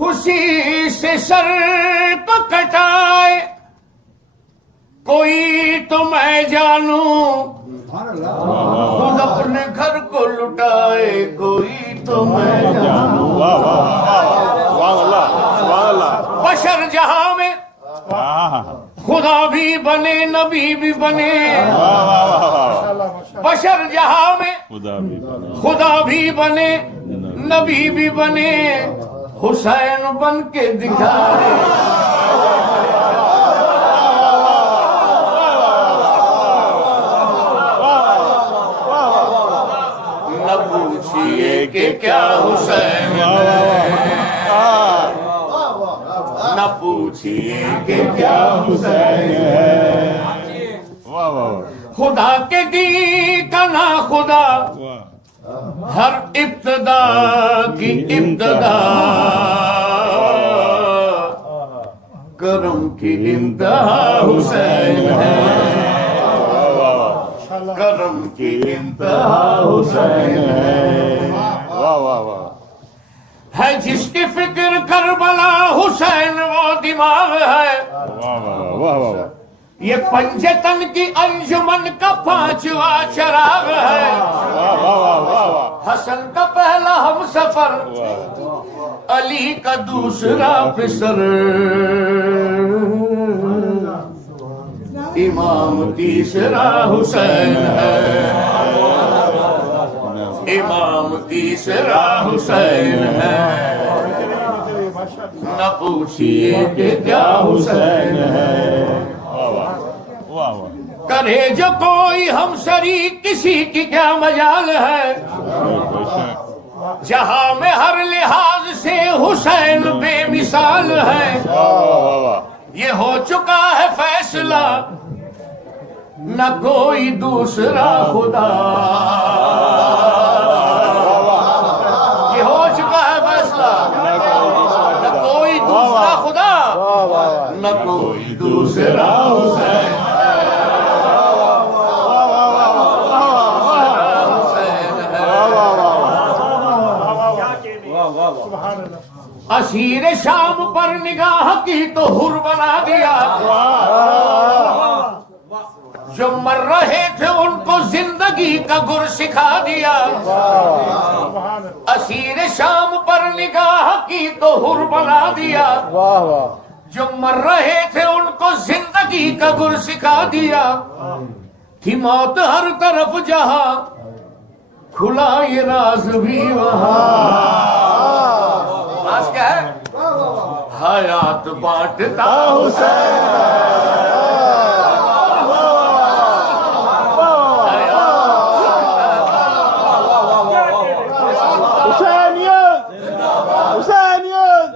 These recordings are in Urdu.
خوشی سے سر کو کٹائے کوئی تو میں جانوں، خود اپنے گھر کو لٹائے کوئی تو میں جانوں۔ بشر جہاں میں خدا بھی بنے نبی بھی بنے، بشر جہاں میں خدا بھی بنے نبی بھی بنے، حسین بن کے دکھائے۔ نہ پوچھئے کہ کیا حسین ہے، نہ پوچھئے کہ کیا حسین ہے۔ خدا کے دی کا نا خدا، ہر ابتدا کی ابتدا، کرم کی انتہا حسین ہے، کرم کی انتہا حسین ہے۔ ہے جس کی فکر کربلا حسین وہ دماغ ہے، یہ پنجے تن کی انجمن کا پانچواں چراغ ہے۔ حسن کا پہلا ہم سفر، علی کا دوسرا پسر، امام تیسرا حسین ہے، امام تیسرا حسین ہے۔ نہ پوچھئے کہ کیا حسین ہے، کرے جو کوئی ہم شریک کسی کی کیا مجال ہے، جہاں میں ہر لحاظ سے حسین بے مثال ہے۔ یہ ہو چکا ہے فیصلہ، نہ کوئی دوسرا خدا، یہ ہو چکا ہے فیصلہ، نہ کوئی دوسرا خدا، نہ کوئی دوسرا حسین۔ اسیر شام پر نگاہ کی تو حر بنا دیا، جو مر رہے تھے ان کو زندگی کا گر سکھا دیا۔ اسیر شام پر نگاہ کی تو حر بنا دیا، جو مر رہے تھے ان کو زندگی کا گر سکھا دیا۔ تھی موت ہر طرف جہاں، کھلا یہ راز بھی وہاں۔ راز کیا ہے؟ حیات بانٹتا حسین، حسینیت حسینیت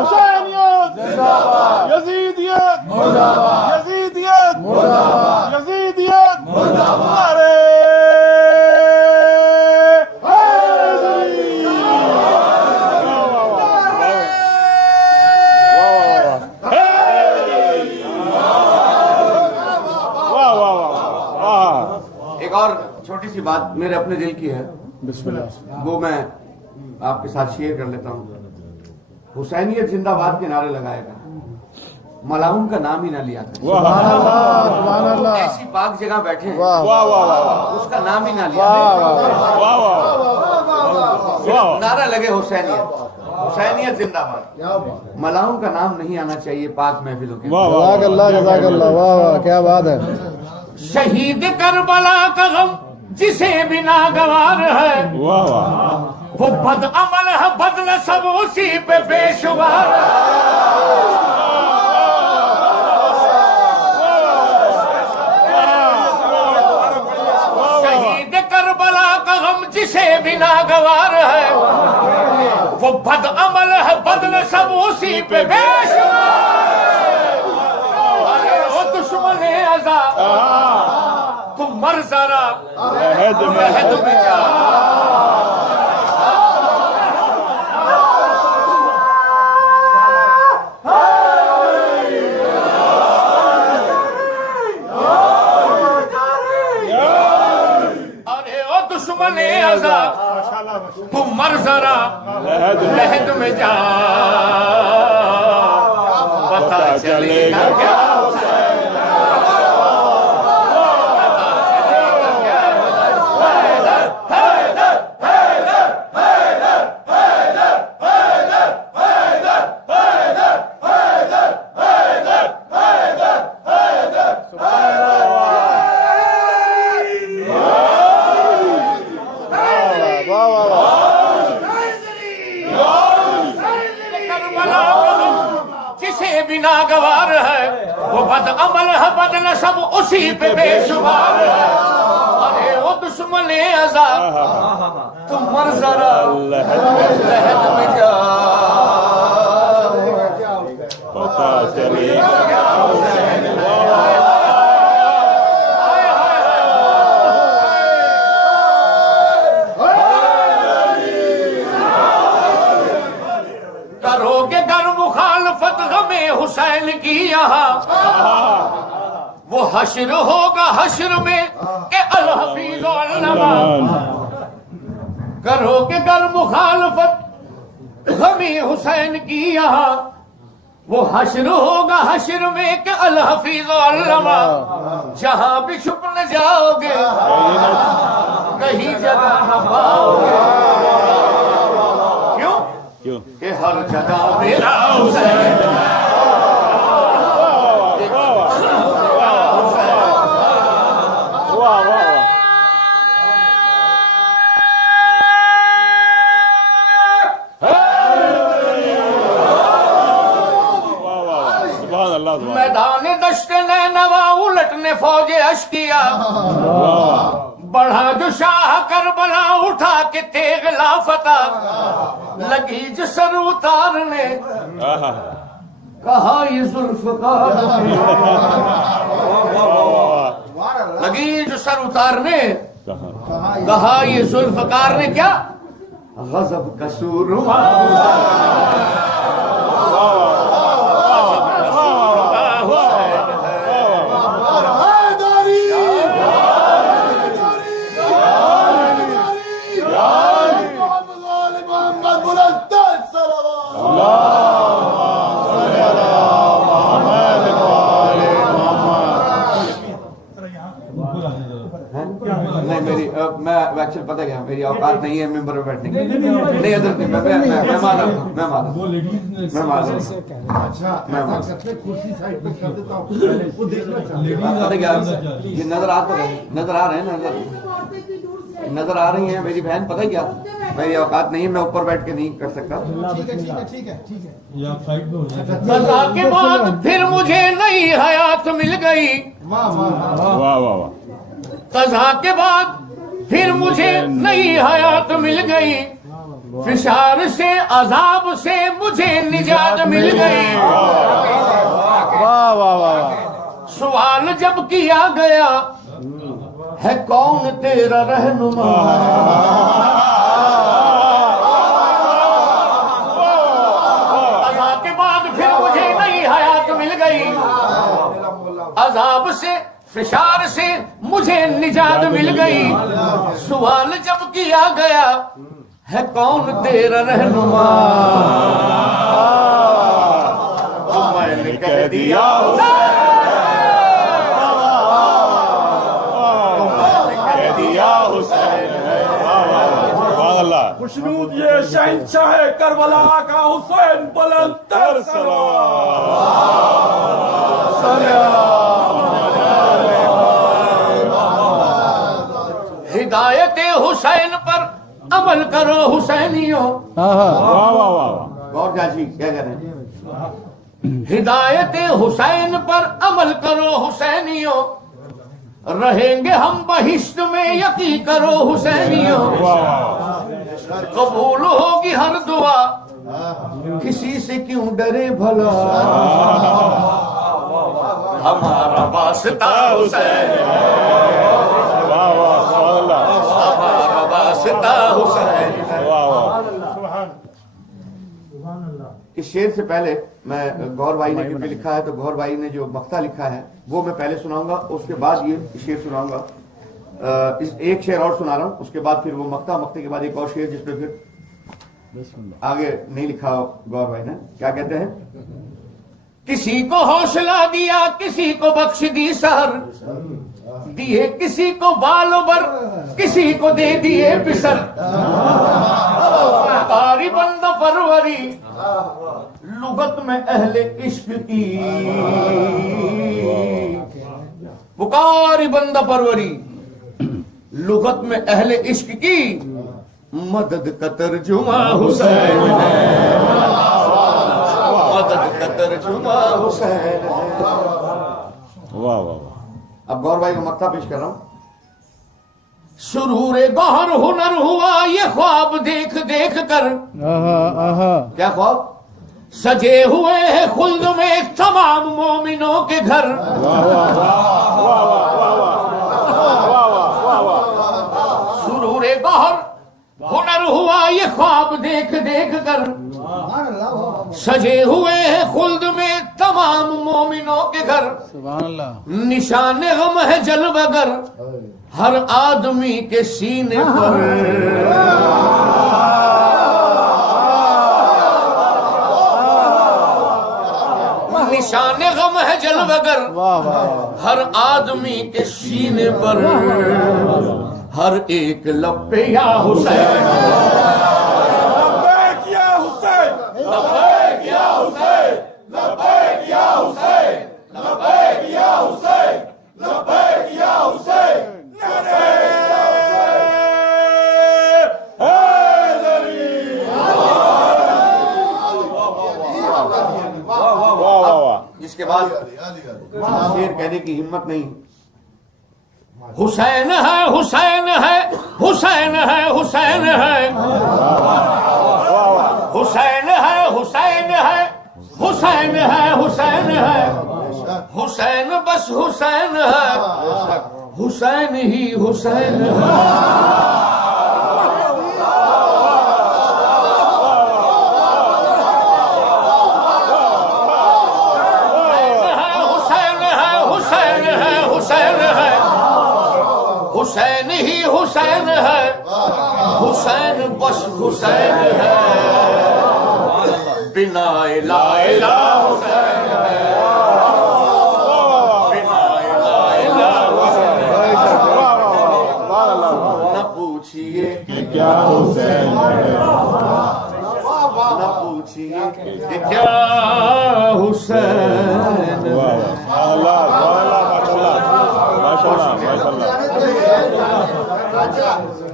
حسینیت، یزیدیت یزیدیت یزیدیت، ارے ایک اور چھوٹی سی بات میرے اپنے دل کی ہے، بسم اللہ، وہ میں آپ کے ساتھ شیئر کر لیتا ہوں۔ حسینیت زندہ باد کے نعرے لگائے گا، ملعون کا نام ہی نہ لیا تھا۔ سبحان اللہ سبحان اللہ، ایسی پاک جگہ بیٹھے ہیں واہ اس کا نام ہی نہ لیا، نعرہ لگے حسینیت، حسینیت زندہ باد، ملعون کا نام نہیں آنا چاہیے پاک محفلوں کے۔ جزاک اللہ جزاک اللہ، واہ واہ کیا بات ہے۔ شہید کربلا کا غم جسے بھی ناگوار ہے، وہ بد عمل ہے بدل سب اسی پہ بے شمار ہے۔ شہید کربلا کا غم جسے بھی ناگوار ہے، وہ بد عمل ہے بدل سب اسی پہ بے شمار ہے۔ ارے وہ دشمن ازا تم مر ذرا عہد میں جا، ارے او دشمن ازا تم مر ذرا عہد میں جا۔ چلے گا کیا ناگوار ہے وہ بد عمل ہے بد نسب اسی پہ بے شمار ہے ارے وہ دشمن عذاب تم مر ذرا لہد میں جا پتا چلے گا کرو گے گر مخالفت غم حسین کی یہاں وہ حشر ہوگا حشر میں کہ الحفیظ علما کرو گے گر مخالفت غم حسین کی یہاں وہ حشر ہوگا حشر میں کہ الحفیظ علما جہاں بھی چھپ نہ جاؤ گے کہیں جگہ نہ پاؤ گے کیوں کہ ہر جگہ میرا حسین میدان دشت نینوا الٹنے فوج اشکیا بڑھا جو شاہ کربلا اٹھا کے تیغ لافتہ لگی جو سر اتارنے کہا یہ ذوالفقار لگی جو سر اتارنے کہا یہ ذوالفقار نے کیا غضب قصور میں ایکچولی پتہ کیا میری اوقات نہیں ہے ممبر پہ بیٹھنے کی نہیں ادھر نہیں میں معذرت ہوں پتہ کیا یہ نظر آ رہے ہیں نظر آ رہی ہیں میری بہن پتہ کیا میری اوقات نہیں میں اوپر بیٹھ کے نہیں کر سکتا قضا کے بعد پھر مجھے نئی حیات مل گئی قضا کے بعد پھر مجھے نئی حیات مل گئی فشار سے عذاب سے مجھے نجات مل گئی سوال جب کیا گیا ہے کون تیرا رہنما قضا کے بعد پھر مجھے نئی حیات مل گئی عذاب سے فشار سے مجھے نجات مل گئی سوال جب کیا گیا ہے کون تیرا رہنما تو میں نے کہہ دیا خوشنود یہ شہنشاہ کربلا کا حسین بلند تر ہدایت حسین پر عمل کرو حسینیوں غور جاجی کیا کہہ رہے ہیں ہدایت حسین پر عمل کرو حسینیوں رہیں گے ہم بہشت میں یقین کرو حسینیوں قبول ہوگی ہر دعا کسی سے کیوں ڈرے بھلا ہمارا واسطہ حسین ہمارا واسطہ حسین اس شعر سے پہلے میں گور بھائی نے کیونکہ لکھا ہے تو گور بھائی نے جو مقطع لکھا ہے وہ میں پہلے سناؤں گا اس کے بعد یہ شعر سناؤں گا ایک شعر اور سنا رہا ہوں اس کے بعد پھر وہ مقطع کے بعد ایک اور شعر جس پہ پھر آگے نہیں لکھا گور بھائی نے کیا کہتے ہیں کسی کو حوصلہ دیا کسی کو بخش دی سحر دیے کسی کو بال و بر کسی کو دے دیے پسر قاری بندہ پروری لغت میں اہل عشق کی پکاری بندہ پروری لغت میں اہل عشق کی مدد کا ترجمہ حسین ہے مدد کا ترجمہ حسین ہے واہ واہ اب گور بھائی کا مکتا پیش کر رہا ہوں سرور گوہر ہنر ہوا یہ خواب دیکھ دیکھ کر کیا خواب سجے ہوئے ہیں خلد میں تمام مومنوں کے گھر سرور گوہر ہنر ہوا یہ خواب دیکھ دیکھ کر سجے ہوئے ہیں خلد میں تمام مومنوں کے گھر سبحان اللہ نشان غم ہے جلوگر ہر آدمی کے سینے پر نشان غم ہے جلوگر ہر آدمی کے سینے پر ہر ایک لب پہ یا حسین لبیک یا حسین لبیک یا حسین لبیک یا حسین لبیک یا حسین لبیک یا حسین جس کے بعد شیر کہنے کی ہمت نہیں حسین ہے حسین ہے حسین ہے حسین ہے حسین ہے حسین ہے حسین ہے حسین ہے حسین بس حسین ہے حسین ہی حسین ہے حسین ہی حسین ہے حسین بس حسین ہے بنا لا الہ حسین ہے بنا لا الہ حسین نہ پوچھئے کہ کیا حسین ہے نہ پوچھئے کہ کیا حسین ماشاء اللہ